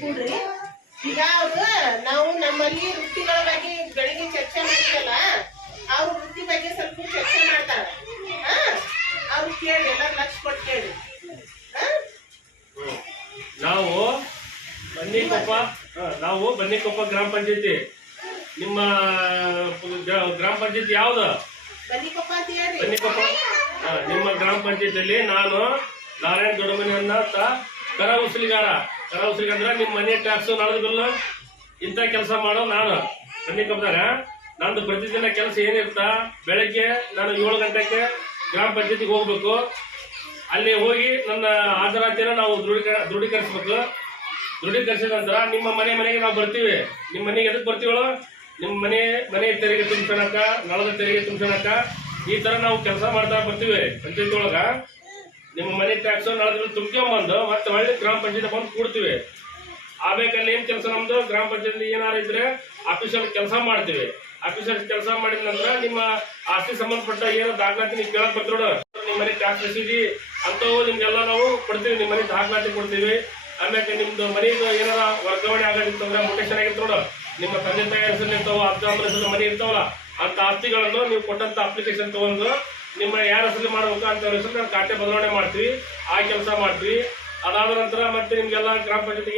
ಕೂಡ್ರಿ. ಈಗ ಅವ್ರು ನಾವು ನಮ್ಮಲ್ಲಿ ವೃತ್ತಿಗಳ ಬಗ್ಗೆ ಬೆಳಿಗ್ಗೆ ಚರ್ಚೆ ಮಾಡಿದಲ್ಲ, ಅವ್ರ ವೃತ್ತಿ ಬಗ್ಗೆ ಸ್ವಲ್ಪ ಚರ್ಚೆ ಮಾಡ್ತಾರ. ಅವ್ರು ಕೇಳಿ, ಎಲ್ಲ ಲಕ್ಷ ಕೊಟ್ಟು ಕೇಳಿ. ನಾವು ಬನ್ನಿಕೊಪ್ಪ ಗ್ರಾಮ ಪಂಚಾಯತಿ. ನಿಮ್ಮ ಗ್ರಾಮ ಪಂಚಾಯತಿ ಯಾವ್ದು? ಬನ್ನಿಕೊಪ್ಪ ಅಂತ ಹೇಳಿ. ಬನ್ನಿಕೊಪ್ಪ. ನಿಮ್ಮ ಗ್ರಾಮ ಪಂಚಾಯತಿಯಲ್ಲಿ ನಾನು ನಾರಾಯಣ ದೊಡ್ಡಮನಿ ಅಂತ ಕರ ಉಸಲಿಗಾರ ಅಂದ್ರೆ ನಿಮ್ಮ ಮನೆ ಟ್ಯಾಕ್ಸ್ ನಡೆದಿಲ್ಲ ಇಂಥ ಕೆಲಸ ಮಾಡೋ ನಾನು ಬನ್ನಿಕೊಪ್ಪದಾಗ. ನಂದು ಪ್ರತಿದಿನ ಕೆಲಸ ಏನಿರ್ತ, ಬೆಳಗ್ಗೆ ನಾನು 7 ಗಂಟೆಗೆ ಗ್ರಾಮ ಪಂಚಾಯತಿಗೆ ಹೋಗ್ಬೇಕು. ಅಲ್ಲಿ ಹೋಗಿ ನನ್ನ ಹಾಜರಾತಿಯನ್ನು ನಾವು ದೃಢೀಕರಿಸ್ಬೇಕು. ದೃಢೀಕರಿಸಿದ ನಂತರ ನಿಮ್ಮ ಮನೆಗೆ ನಾವು ಬರ್ತೀವಿ. ನಿಮ್ಮ ಮನೆಗೆ ಎದಕ್ಕೆ ಬರ್ತೀವಳು? ನಿಮ್ಮ ಮನೆ ತೆರಿಗೆ ತುಂಬಿಸೋಣಕ, ನಳದ ತೆರಿಗೆ ತುಂಬಿಸೋಣಕ, ಈ ತರ ನಾವು ಕೆಲಸ ಮಾಡ್ತಾ ಬರ್ತೀವಿ. ಪಂಚಾಯತಿ ಒಳಗ ನಿಮ್ಮ ಮನೆ ಟ್ಯಾಕ್ಸ್ ನಳದ ತುಂಬ್ಕೊಂಡ್ಬಂದು ಮತ್ತೆ ಒಳ್ಳೆ ಗ್ರಾಮ ಪಂಚಾಯತಿ ಬಂದು ಕೂಡ್ತೀವಿ. ಆಮೇಲೆ ಏನ್ ಕೆಲಸ ನಮ್ದು ಗ್ರಾಮ ಪಂಚಾಯತಿ ಏನಾರ ಇದ್ರೆ ಆಫೀಸಲ್ಲಿ ಕೆಲಸ ಮಾಡ್ತೀವಿ. ಆಫೀಸಲ್ಲಿ ಕೆಲಸ ಮಾಡಿದ ನಂತರ ನಿಮ್ಮ ಆಸ್ತಿ ಸಂಬಂಧಪಟ್ಟ ಏನೋ ದಾಖಲಾತಿ ನೀವು ಕೇಳಕ್ ಬರ್ತೀವಿ. ನಿಮ್ಮ ಮನೆ ಟ್ಯಾಕ್ಸ್ ರಸೀದಿ ಅಂತವು ನಿಮ್ಗೆಲ್ಲ ನಾವು ಕೊಡ್ತೀವಿ. ನಿಮ್ಮ ಮನೆ ದಾಖಲಾತಿ ಕೊಡ್ತೀವಿ. ಆಮ್ಯಾಕೆ ನಿಮ್ದು ಮನೆದು ಏನಾರ ವರ್ಗಾವಣೆ ಆಗೋದಿತ್ತಂದ್ರೆ ಮುಟೇಶನ್ ಆಗಿತ್ತು ನೋಡು, ನಿಮ್ಮ ತಂದೆ ತಾಯಿ ಹೆಸರು ಇರ್ತಾವ, ಅರ್ಧ ಹೆಸರು ಮನೆ ಇರ್ತಾವಲ್ಲ, ಅಂತ ಆಸ್ತಿಗಳನ್ನು ನೀವು ಕೊಟ್ಟಂತ ಅಪ್ಲಿಕೇಶನ್ ತಗೊಂಡು ನಿಮ್ಮ ಯಾರ ಹೆಸರು ಮಾಡ್ಬೇಕು ಅಂತ ಹೆಸರು ಖಾತೆ ಬದಲಾವಣೆ ಮಾಡ್ತೀವಿ. ಆ ಕೆಲಸ ಮಾಡ್ತೀವಿ. ಅದಾದ ನಂತರ ಮತ್ತೆ ನಿಮ್ಗೆಲ್ಲ ಗ್ರಾಮ ಪಂಚಾಯತಿಗೆ